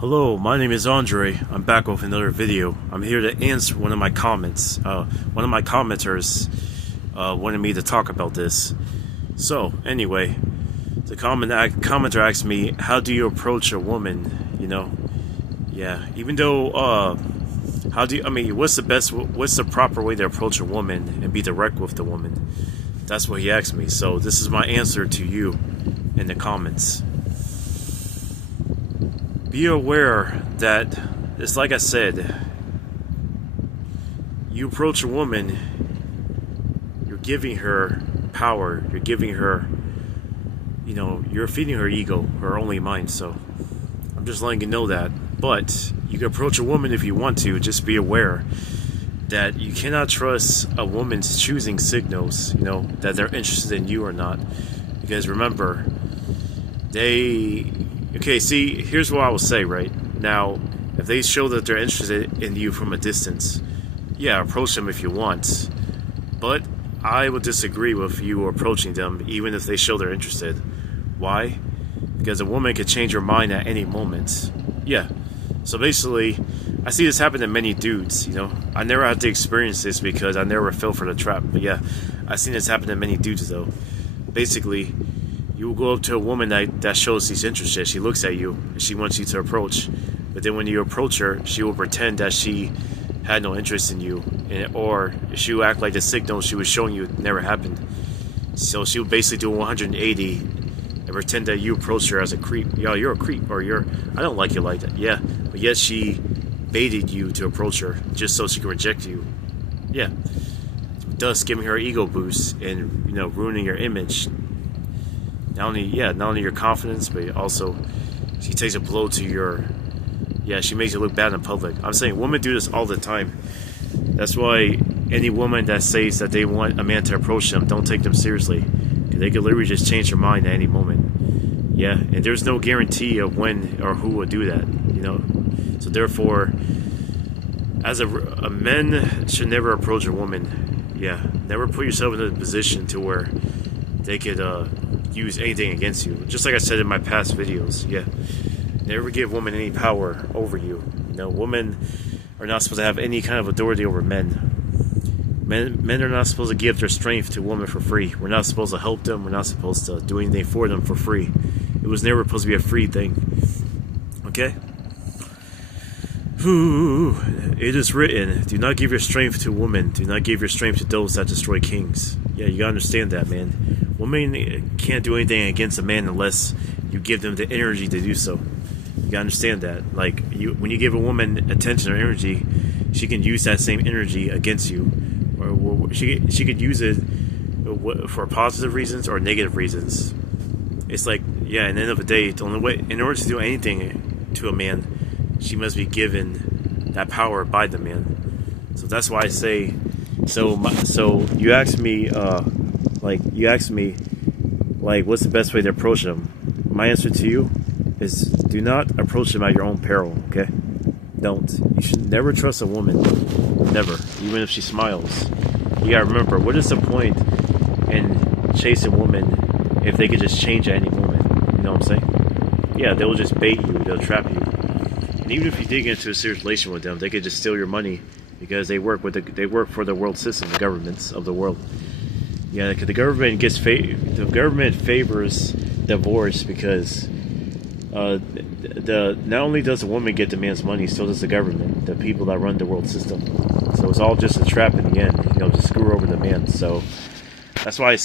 Hello, my name is Andre. I'm back with another video. I'm here to answer one of my comments. One of my commenters wanted me to talk about this. So, anyway, the commenter asked me, how do you approach a woman, Yeah, even though, what's the proper way to approach a woman and be direct with the woman? That's what he asked me. So, this is my answer to you in the comments. Be aware that, it's like I said, you approach a woman, you're giving her power, you're giving her, you're feeding her ego, her only mind, so I'm just letting you know that. But you can approach a woman if you want to, just be aware that you cannot trust a woman's choosing signals, that they're interested in you or not. Because remember, okay, see, here's what I will say, right? Now, if they show that they're interested in you from a distance, yeah, approach them if you want. But I would disagree with you approaching them, even if they show they're interested. Why? Because a woman could change her mind at any moment. Yeah. So basically, I see this happen to many dudes, I never had to experience this because I never fell for the trap. But yeah, I've seen this happen to many dudes, though. Basically, you will go up to a woman that shows she's interested. She looks at you and she wants you to approach. But then when you approach her, she will pretend that she had no interest in you. Or she will act like the signal she was showing you never happened. So she will basically do a 180 and pretend that you approached her as a creep. Yo, you're a creep. Or I don't like you like that. Yeah. But yet she baited you to approach her just so she can reject you. Yeah. Thus giving her an ego boost and, ruining your image. Not only your confidence, but also she takes a blow to your, she makes you look bad in public. I'm saying women do this all the time. That's why any woman that says that they want a man to approach them, don't take them seriously. Because they could literally just change their mind at any moment. Yeah, and there's no guarantee of when or who will do that, So therefore, as a man should never approach a woman. Yeah, never put yourself in a position to where they could, use anything against you. Just like I said in my past videos, yeah. Never give women any power over you. Women are not supposed to have any kind of authority over men. Men are not supposed to give their strength to women for free. We're not supposed to help them. We're not supposed to do anything for them for free. It was never supposed to be a free thing. Okay? It is written, do not give your strength to women. Do not give your strength to those that destroy kings. Yeah, you gotta understand that, man. Women can't do anything against a man unless you give them the energy to do so. You gotta understand that. Like, when you give a woman attention or energy, she can use that same energy against you. Or she could use it for positive reasons or negative reasons. It's like, yeah, at the end of the day, the only way, in order to do anything to a man, she must be given that power by the man. So that's why I say, so you asked me, what's the best way to approach them? My answer to you is, do not approach them at your own peril, okay? Don't. You should never trust a woman. Never. Even if she smiles. You gotta remember, what is the point in chasing a woman if they could just change at any moment? You know what I'm saying? Yeah, they will just bait you. They'll trap you. And even if you did get into a serious relation with them, they could just steal your money because they work for the world system, the governments of the world. Yeah, because the government favors divorce because not only does the woman get the man's money, so does the government, the people that run the world system. So it's all just a trap in the end, to screw over the man. So that's why I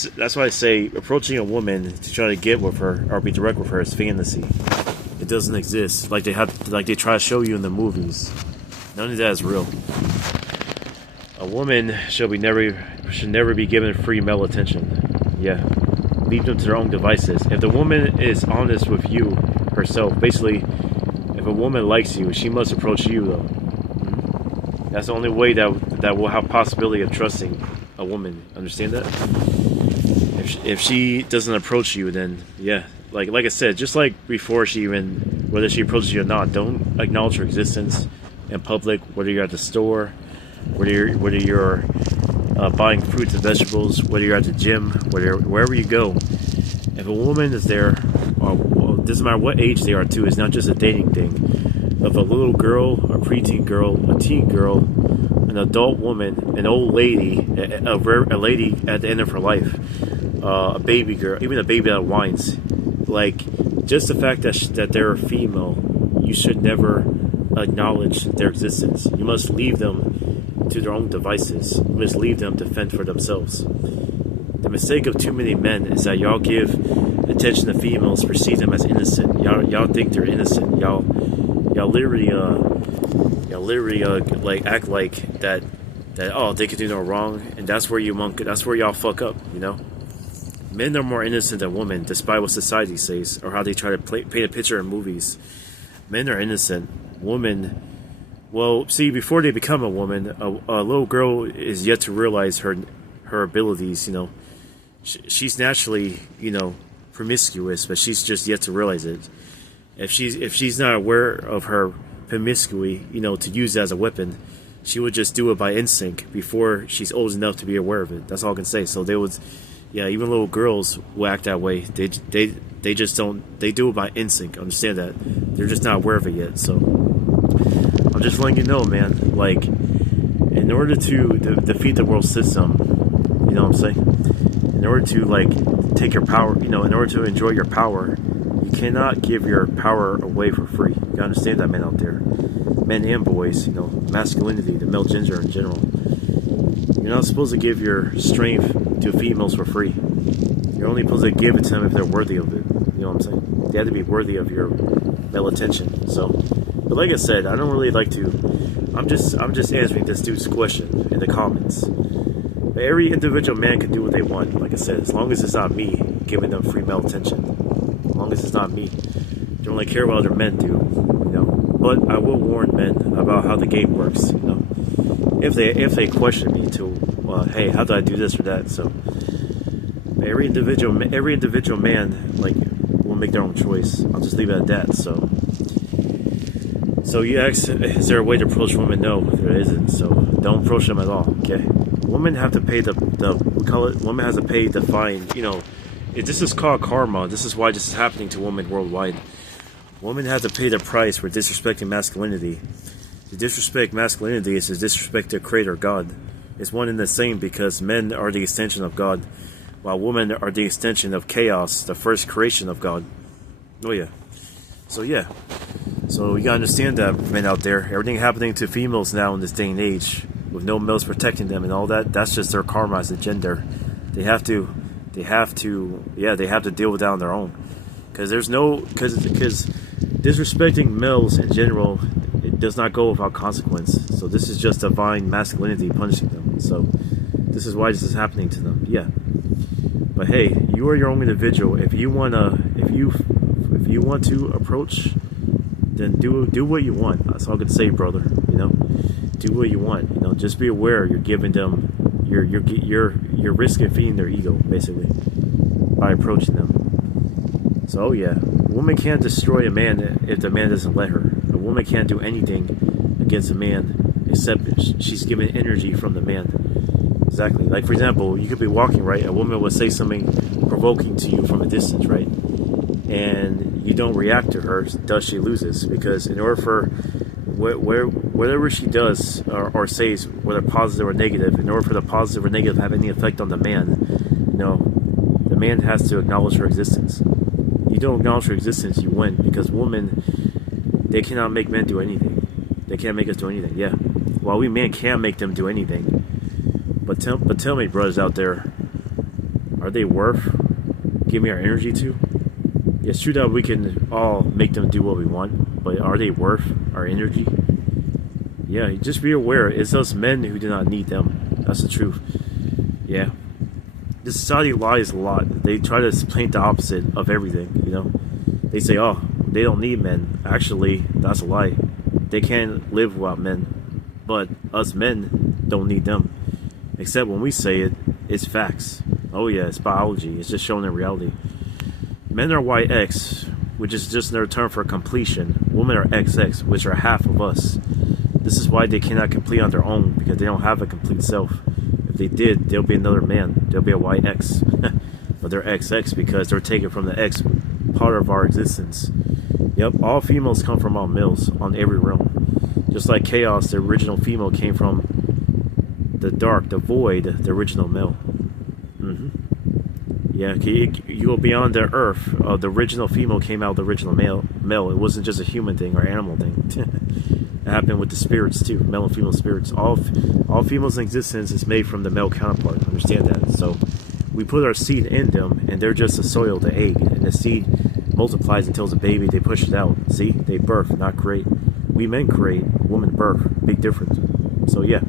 say approaching a woman to try to get with her or be direct with her is fantasy. It doesn't exist like they try to show you in the movies. None of that is real. A woman should never be given free male attention. Yeah. Leave them to their own devices. If the woman is honest with you herself, basically, if a woman likes you, she must approach you, though. That's the only way that will have possibility of trusting a woman. Understand that? If she doesn't approach you, then, yeah. Like I said, just like before whether she approaches you or not, don't acknowledge her existence in public, whether you're at the store, whether you're buying fruits and vegetables, whether you're at the gym, wherever you go. If a woman is there, or doesn't matter what age they are too, it's not just a dating thing. of a little girl, a preteen girl, a teen girl, an adult woman, an old lady, a lady at the end of her life, a baby girl, even a baby that whines. Like, just the fact that they're a female, you should never acknowledge their existence. You must leave them to their own devices. You must leave them to fend for themselves. The mistake of too many men is that y'all give attention to females, perceive them as innocent. Y'all think they're innocent. Y'all literally like act like that oh, they could do no wrong, and that's where y'all fuck up, you know. Men are more innocent than women, despite what society says or how they try to paint a picture in movies. Men are innocent. Women, well, see, before they become a woman, a little girl is yet to realize her abilities. You know, she's naturally, you know, promiscuous, but she's just yet to realize it. If she's not aware of her promiscuity, you know, to use it as a weapon, she would just do it by instinct before she's old enough to be aware of it. That's all I can say. So they would, yeah, even little girls will act that way. They just don't. They do it by instinct. Understand that they're just not aware of it yet. So I'm just letting you know, man. Like, in order to defeat the world system, you know what I'm saying? In order to like take your power, you know, in order to enjoy your power, you cannot give your power away for free. You gotta understand that, men out there, men and boys. You know, masculinity, the male gender in general. You're not supposed to give your strength to females for free. You're only supposed to give it to them if they're worthy of it. You know what I'm saying? They have to be worthy of your male attention. So, but like I said, I don't really like to. I'm just answering this dude's question in the comments. But every individual man can do what they want. Like I said, as long as it's not me giving them free male attention. As long as it's not me. Don't really care what other men do. You know. But I will warn men about how the game works. You know. If they question me to, hey, how do I do this or that? So every individual man like will make their own choice. I'll just leave it at that. So you ask, is there a way to approach women? No, there isn't. So don't approach them at all. Okay, women have to pay women has to pay the fine. You know, this is called karma. This is why this is happening to women worldwide. Women have to pay the price for disrespecting masculinity. To disrespect masculinity is to disrespect their creator, God. It's one and the same because men are the extension of God, while women are the extension of chaos, the first creation of God. Oh yeah. So yeah. So you gotta understand that, men out there. Everything happening to females now in this day and age, with no males protecting them and all that, that's just their karma as a gender. They have to deal with that on their own. Because disrespecting males in general, it does not go without consequence. So this is just divine masculinity punishing them. So this is why this is happening to them. Yeah. But hey, you are your own individual. If you want to approach, then do what you want. That's all I can say, brother. You know, do what you want. You know, just be aware you're giving them, you're risking feeding their ego basically by approaching them. So yeah, a woman can't destroy a man if the man doesn't let her. A woman can't do anything against a man except she's given energy from the man. Exactly. Like, for example, you could be walking, right? A woman would say something provoking to you from a distance, right? And you don't react to her, thus she loses. Because in order for whatever she does or says, whether positive or negative, in order for the positive or negative to have any effect on the man, you know, the man has to acknowledge her existence. You don't acknowledge her existence, you win. Because women, they cannot make men do anything. They can't make us do anything. Yeah. While we men can make them do anything. But tell me, brothers out there, are they worth giving our energy to? It's true that we can all make them do what we want, but are they worth our energy? Yeah, just be aware, it's us men who do not need them. That's the truth. Yeah. This society lies a lot. They try to paint the opposite of everything, you know? They say, oh, they don't need men. Actually, that's a lie. They can't live without men. But us men don't need them. Except when we say it, it's facts. Oh yeah, it's biology. It's just shown in reality. Men are YX, which is just another term for completion. Women are XX, which are half of us. This is why they cannot complete on their own, because they don't have a complete self. If they did, there'll be another man. There'll be a YX. But they're XX because they're taken from the X part of our existence. Yep. Yep, all females come from all males on every realm. Just like Chaos, the original female came from the dark, the void, the original male. Yeah, you go beyond the earth. The original female came out the original male. It wasn't just a human thing or animal thing. It happened with the spirits too, male and female spirits. All females in existence is made from the male counterpart. Understand that? So we put our seed in them, and they're just the soil, the egg, and the seed multiplies until it's a baby. They push it out. See, they birth, not create. We men create, women birth. Big difference. So yeah.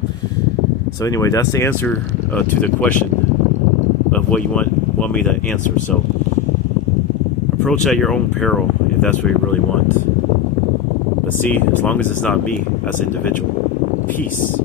So anyway, that's the answer to the question of what you want me to answer. So approach at your own peril if that's what you really want. But see, as long as it's not me as an individual, peace.